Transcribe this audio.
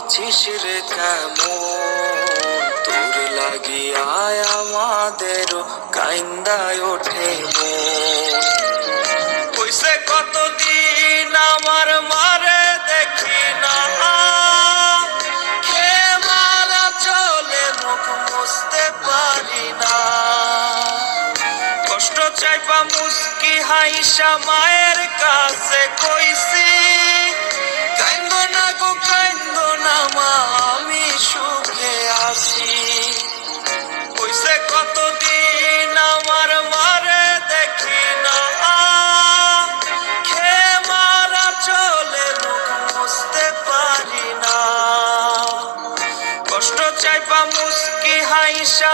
আছিস রে কেমন তোর লাগিয়ায় আমাদের কাইন্দায় ওঠে মন কইছে কতদিন আমার মারে দেখি না খে মারা চলে মুখ মুছতে পারি না কষ্ট চাইপা মুস্কি হাইসা মায়ের কাছে কইছি কাইন্দো না গো কাইন্দো না মা আমি সুখে আছি কইছে কতদিন আমার মারে দেখি না খে মারা চলে মুখ মুছতে পারি না কষ্ট চাইপা মুস্কি হাইসা